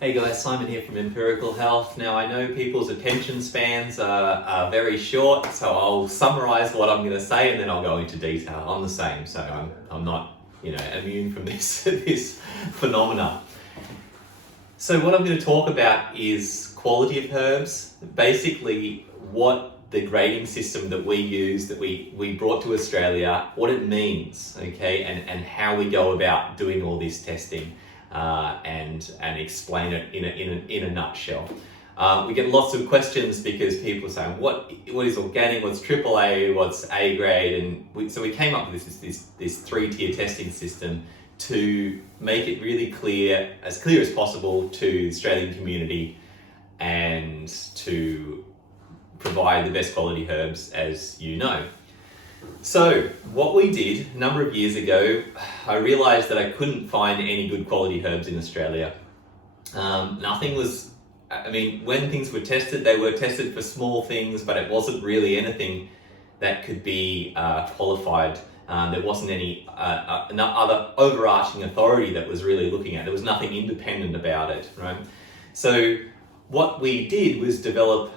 Hey guys, Simon here from Empirical Health. Now I know people's attention spans are very short, so I'll summarise what I'm going to say and then I'll go into detail. I'm the same, so I'm not immune from this this phenomena. So what I'm going to talk about is quality of herbs, basically what the grading system that we use, that we brought to Australia, what it means, okay, and how we go about doing all this testing. And explain it in a nutshell. We get lots of questions because people are saying, what is organic, what's AAA, what's A grade, and so we came up with this three-tier testing system to make it really clear as possible to the Australian community and to provide the best quality herbs, as you know. So what we did a number of years ago, I realised that I couldn't find any good quality herbs in Australia. Nothing was, when things were tested, they were tested for small things, but it wasn't really anything that could be qualified. There wasn't any other overarching authority that was really looking at it. There was nothing independent about it, right? So what we did was develop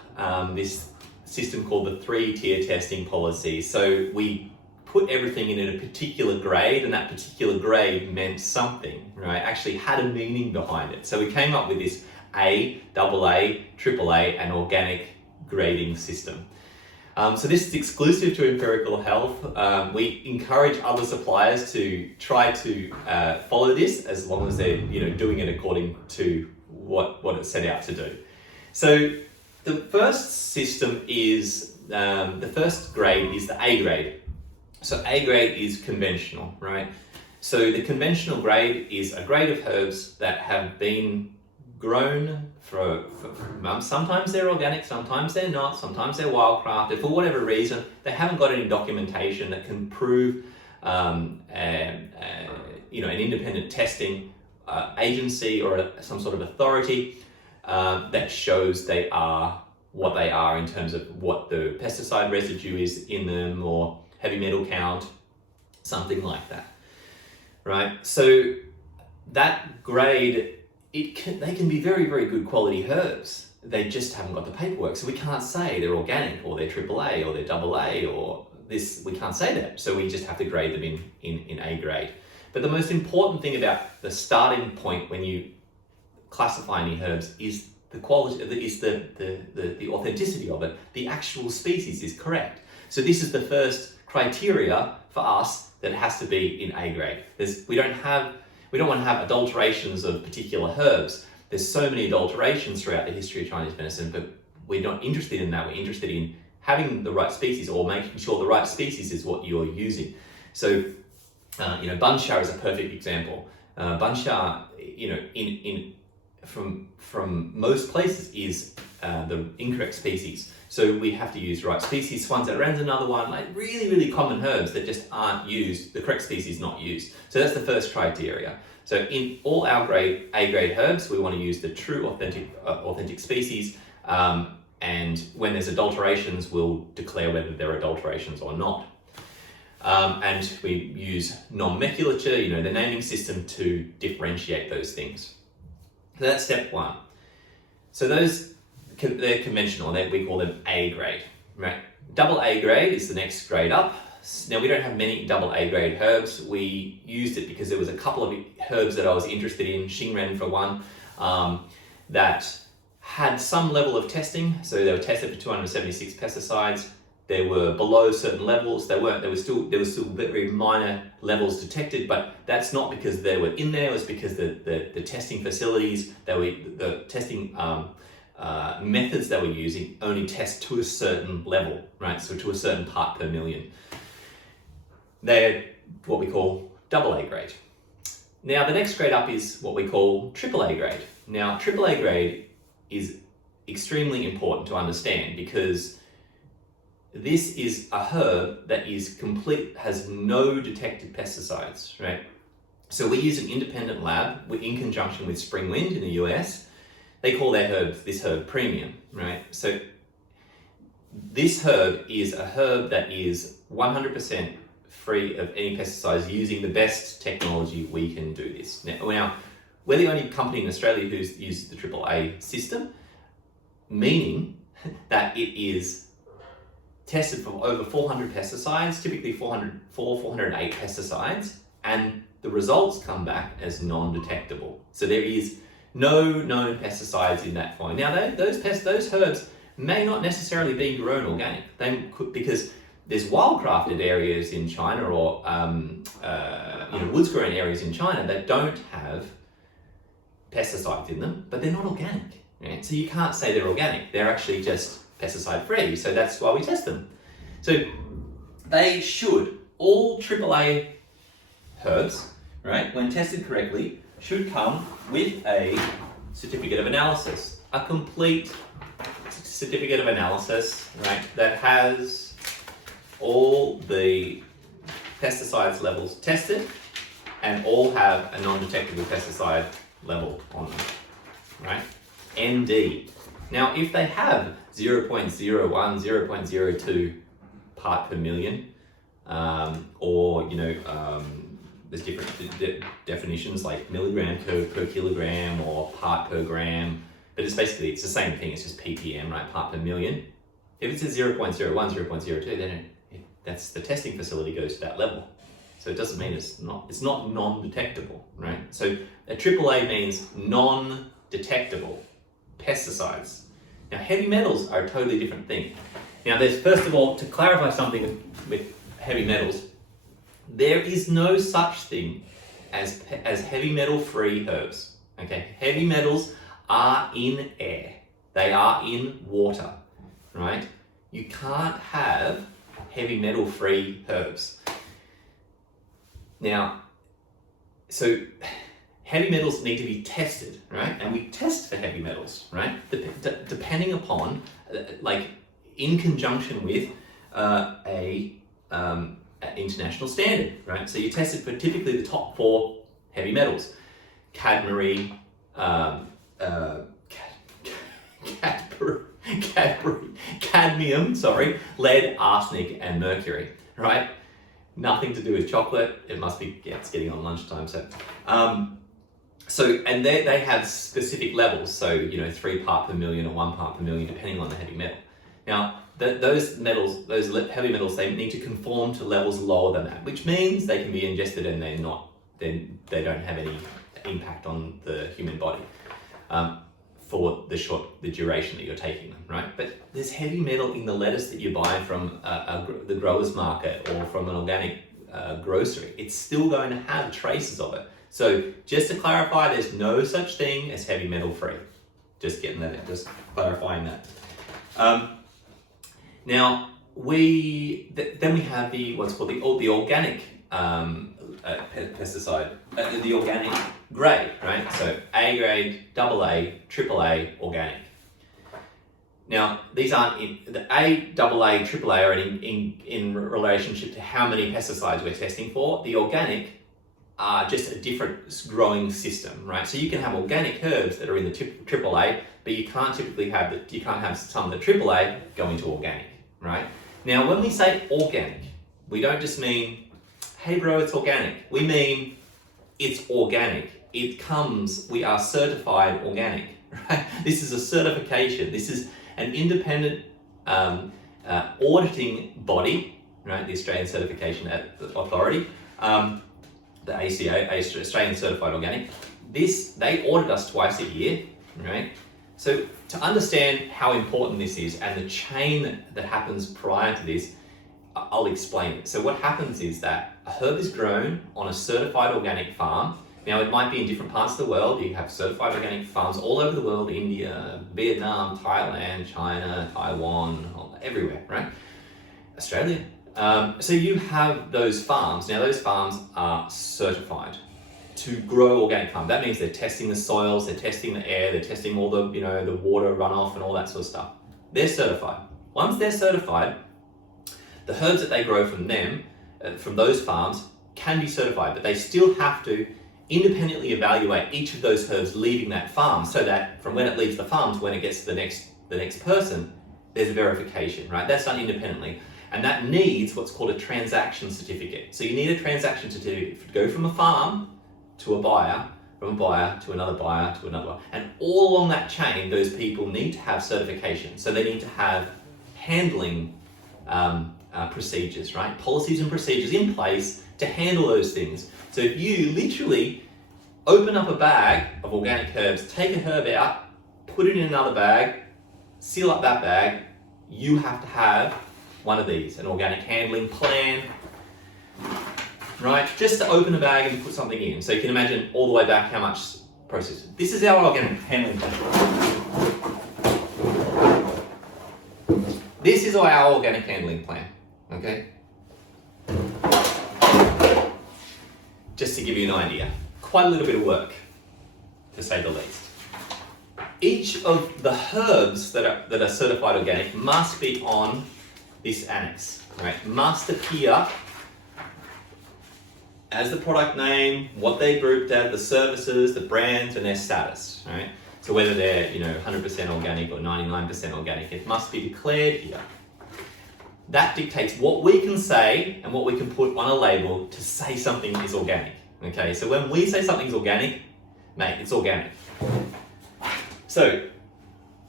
this system called the three-tier testing policy. So we put everything in a particular grade, and that particular grade meant something, right? Actually had a meaning behind it. So we came up with this A, AA, AAA, and organic grading system. So this is exclusive to Empirical Health. We encourage other suppliers to try to follow this as long as they're doing it according to what it's set out to do. So the first system is, the first grade is the A grade. So A grade is conventional, right? So the conventional grade is a grade of herbs that have been grown for sometimes they're organic, sometimes they're not, sometimes they're wildcrafted. For whatever reason, they haven't got any documentation that can prove an independent testing agency or some sort of authority that shows they are what they are in terms of what the pesticide residue is in them or heavy metal count, something like that, right? So that grade, they can be very, very good quality herbs. They just haven't got the paperwork. So we can't say they're organic or they're AAA or they're AA or this, we can't say that. So we just have to grade them in A grade. But the most important thing about the starting point when you classify any herbs is the quality, is the authenticity of it. The actual species is correct. So this is the first criteria for us that it has to be in A grade. We don't want to have adulterations of particular herbs. There's so many adulterations throughout the history of Chinese medicine, but we're not interested in that. We're interested in having the right species or making sure the right species is what you're using. So, Bansha is a perfect example. Bansha, from most places is the incorrect species. So we have to use the right species. Swanzat-Ran's another one, like really, really common herbs that just aren't used, the correct species not used. So that's the first criteria. So in all our A grade herbs, we want to use the true authentic species. And when there's adulterations, we'll declare whether they're adulterations or not. And we use nomenclature, the naming system to differentiate those things. So that's step one. So they're conventional, we call them A grade, right? AA grade is the next grade up. Now we don't have many AA grade herbs. We used it because there was a couple of herbs that I was interested in, Xingren for one, that had some level of testing. So they were tested for 276 pesticides. They were below certain levels. There was still very minor levels detected, but that's not because they were in there. It was because the testing facilities, the testing methods they were using only test to a certain level, right? So to a certain part per million. They're what we call AA grade. Now the next grade up is what we call AAA grade. Now AAA grade is extremely important to understand because this is a herb that is complete, has no detected pesticides, right? So we use an independent lab in conjunction with Springwind in the US. They call this herb premium, right? So this herb is a herb that is 100% free of any pesticides using the best technology we can do this. Now we're the only company in Australia who's used the AAA system, meaning that it is tested for over 400 pesticides, typically 408 pesticides, and the results come back as non-detectable. So there is no known pesticides in that form. Now those herbs may not necessarily be grown organic. They could, because there's wildcrafted areas in China or woods grown areas in China that don't have pesticides in them, but they're not organic. Right? So you can't say they're organic. They're actually just pesticide free. So that's why we test them. So they should, all AAA herbs, right, when tested correctly, should come with a certificate of analysis, a complete certificate of analysis, right, that has all the pesticides levels tested and all have a non-detectable pesticide level on them, right? ND. Now, if they have 0.01, 0.02 part per million, or there's different definitions like milligram per kilogram or part per gram, but it's the same thing. It's just ppm, right? Part per million. If it's a 0.01, 0.02, then that's the testing facility goes to that level. So it doesn't mean it's not non-detectable, right? So a AAA means non-detectable pesticides. Now, heavy metals are a totally different thing. Now, there's, first of all, to clarify something with heavy metals, there is no such thing as heavy metal free herbs. Okay, heavy metals are in air. They are in water, right? You can't have heavy metal free herbs. Now, so heavy metals need to be tested, right? And we test for heavy metals, right? Depending upon, in conjunction with a international standard, right? So you test it for typically the top 4 heavy metals: cadmium, lead, arsenic, and mercury, right? Nothing to do with chocolate. It must be, it's getting on lunchtime. And they have specific levels. So, 3 part per million or 1 part per million, depending on the heavy metal. Now, those heavy metals, they need to conform to levels lower than that, which means they can be ingested and they don't have any impact on the human body for the duration that you're taking them, right? But there's heavy metal in the lettuce that you buy from the grower's market or from an organic grocery. It's still going to have traces of it. So just to clarify, there's no such thing as heavy metal free. Just getting that in, just clarifying that. Now then we have what's called the organic pesticide, the organic grade, right? So A grade, AA, AAA, organic. Now these aren't the A, AA, AAA are in relationship to how many pesticides we're testing for. The organic are just a different growing system, right? So you can have organic herbs that are in the AAA, but you can't have some of the AAA go into organic, right? Now, when we say organic, we don't just mean, hey bro, it's organic. We mean it's organic. We are certified organic, right? This is a certification. This is an independent auditing body, right? The Australian Certification Authority, the ACA, Australian Certified Organic. They audit us twice a year, right? So to understand how important this is and the chain that happens prior to this, I'll explain it. So what happens is that a herb is grown on a certified organic farm. Now it might be in different parts of the world. You have certified organic farms all over the world: India, Vietnam, Thailand, China, Taiwan, everywhere, right? Australia. So you have those farms. Now those farms are certified to grow organic farm. That means they're testing the soils, they're testing the air, they're testing all the, the water runoff and all that sort of stuff. They're certified. Once they're certified, the herbs that they grow from them, from those farms, can be certified, but they still have to independently evaluate each of those herbs leaving that farm, so that from when it leaves the farm to when it gets to the next person, there's a verification, right? That's done independently. And that needs what's called a transaction certificate. So you need a transaction certificate to go from a farm to a buyer from a buyer to another buyer to another buyer. And all along that chain, those people need to have certification. So they need to have handling procedures, right? Policies and procedures in place to handle those things. So if you literally open up a bag of organic herbs, take a herb out, put it in another bag, seal up that bag, you have to have one of these, an organic handling plan, right? Just to open a bag and put something in. So you can imagine all the way back how much process. This is our organic handling plan. This is our organic handling plan, okay? Just to give you an idea. Quite a little bit of work, to say the least. Each of the herbs that are certified organic must be on this annex, right? Must appear as the product name, what they grouped at, the services, the brands, and their status, right? So whether they're 100% organic or 99% organic, it must be declared here. That dictates what we can say and what we can put on a label to say something is organic. Okay, so when we say something's organic, mate, it's organic. So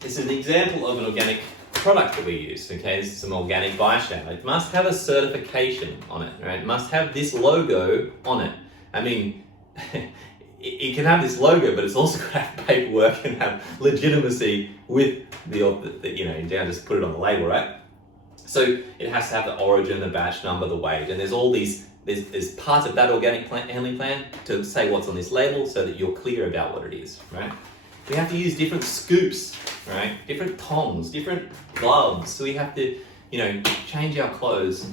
this is an example of an organic product that we use. Okay, this is some organic biosham. It must have a certification on it, right? It must have this logo on it. I mean, it can have this logo, but it's also got to have paperwork and have legitimacy with the you don't just put it on the label, right? So it has to have the origin, the batch number, the weight, and there's all these, there's parts of that organic handling plan to say what's on this label so that you're clear about what it is, right? We have to use different scoops, right? Different tongs, different gloves. So we have to, change our clothes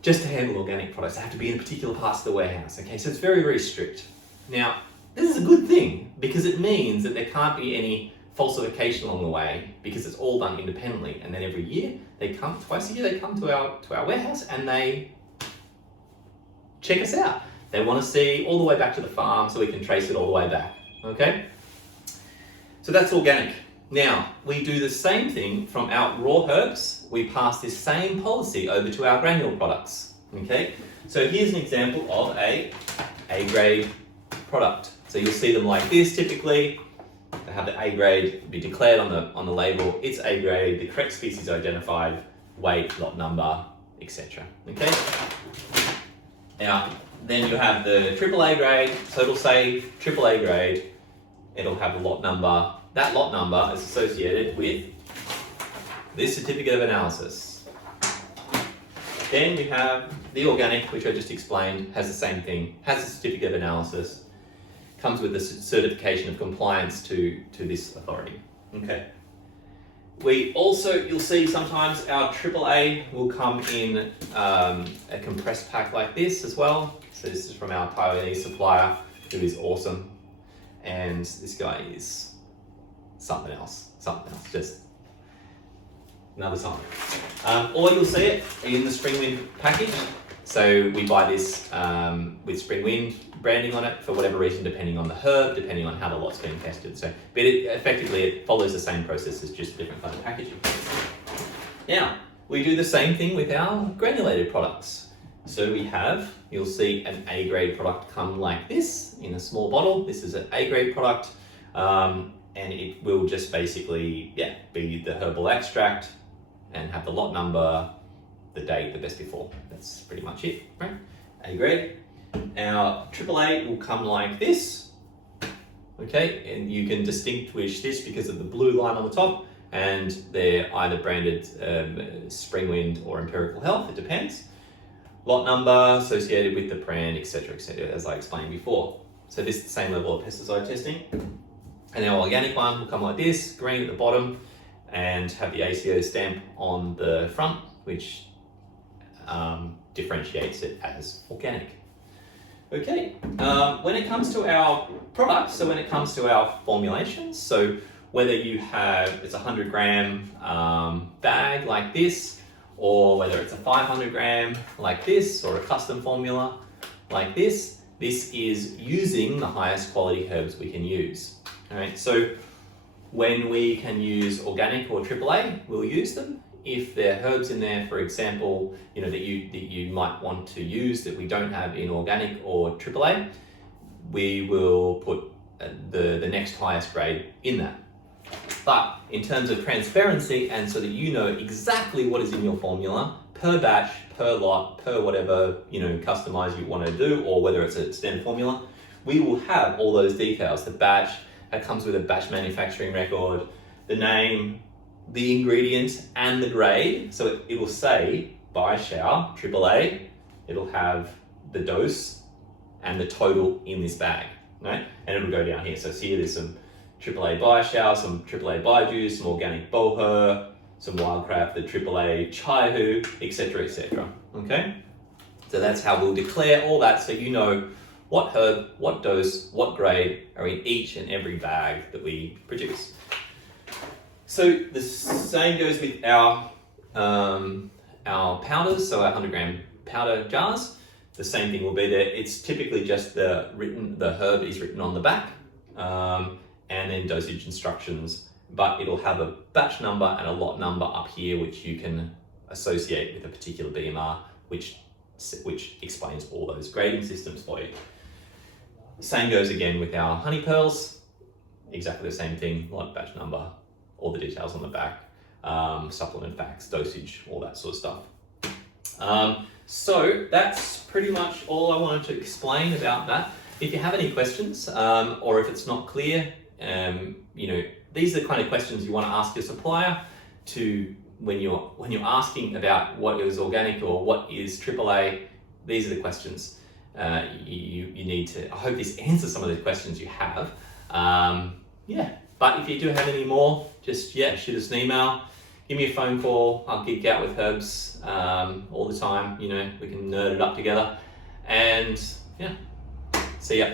just to handle organic products. They have to be in particular parts of the warehouse, okay? So it's very, very strict. Now, this is a good thing because it means that there can't be any falsification along the way because it's all done independently. And then every year, twice a year, they come to our warehouse and they check us out. They want to see all the way back to the farm so we can trace it all the way back, okay? So that's organic. Now, we do the same thing from our raw herbs. We pass this same policy over to our granule products, okay? So here's an example of a A-grade product. So you'll see them like this typically. They have the A grade be declared on the label. It's A grade, the correct species identified, weight, lot number, etc. Okay. Now, then you have the AAA grade. So it'll say AAA grade. It'll have a lot number. That lot number is associated with this certificate of analysis. Then you have the organic, which I just explained, has the same thing, has a certificate of analysis, comes with the certification of compliance to this authority. Okay. We also, you'll see sometimes our AAA will come in a compressed pack like this as well. So this is from our Taiwanese supplier, who is awesome. And this guy is something else, just another something. Or you'll see it in the Spring Wind package. So we buy this with Spring Wind branding on it for whatever reason, depending on the herb, depending on how the lot's being tested. So, but effectively it follows the same process as just a different kind of packaging. Now, we do the same thing with our granulated products. So we have, you'll see an A grade product come like this in a small bottle. This is an A grade product, and it will just basically, be the herbal extract and have the lot number, the date, the best before. That's pretty much it, right? A grade. Our AAA will come like this, okay? And you can distinguish this because of the blue line on the top, and they're either branded Spring Wind or Empirical Health, it depends. Lot number associated with the brand, etc., as I explained before. So this is the same level of pesticide testing. And our organic one will come like this, green at the bottom, and have the ACO stamp on the front, which differentiates it as organic. Okay, when it comes to our products, so when it comes to our formulations, so whether you have, it's a 100 gram bag like this, or whether it's a 500 gram like this, or a custom formula like this, this is using the highest quality herbs we can use. All right, so when we can use organic or AAA, we'll use them. If there are herbs in there, for example, that you might want to use that we don't have in organic or AAA, we will put the next highest grade in that. But in terms of transparency, and so that you know exactly what is in your formula per batch, per lot, per whatever, you know, customize you want to do, or whether it's a standard formula, we will have all those details. The batch, that comes with a batch manufacturing record, the name, the ingredient, and the grade. So it will say by Aaa, AAA, it'll have the dose and the total in this bag, right? And it'll go down here. So see, there's some AAA Baijiao, some AAA Baiju, some organic Bohe, some wildcraft, the AAA Chaihu, etc., etc. Okay? So that's how we'll declare all that, so you know what herb, what dose, what grade are in each and every bag that we produce. So the same goes with our powders, so our 100-gram powder jars. The same thing will be there. It's typically just the herb is written on the back, and then dosage instructions, but it'll have a batch number and a lot number up here, which you can associate with a particular BMR, which explains all those grading systems for you. Same goes again with our honey pearls, exactly the same thing, lot, batch number, all the details on the back, supplement facts, dosage, all that sort of stuff. So that's pretty much all I wanted to explain about that. If you have any questions, or if it's not clear, you know, these are the kind of questions you want to ask your supplier to when you're asking about what is organic or what is AAA. These are the questions you need to. I hope this answers some of the questions you have. Yeah, but if you do have any more, just shoot us an email, give me a phone call. I'll geek out with herbs all the time. You know, we can nerd it up together, and yeah, see ya.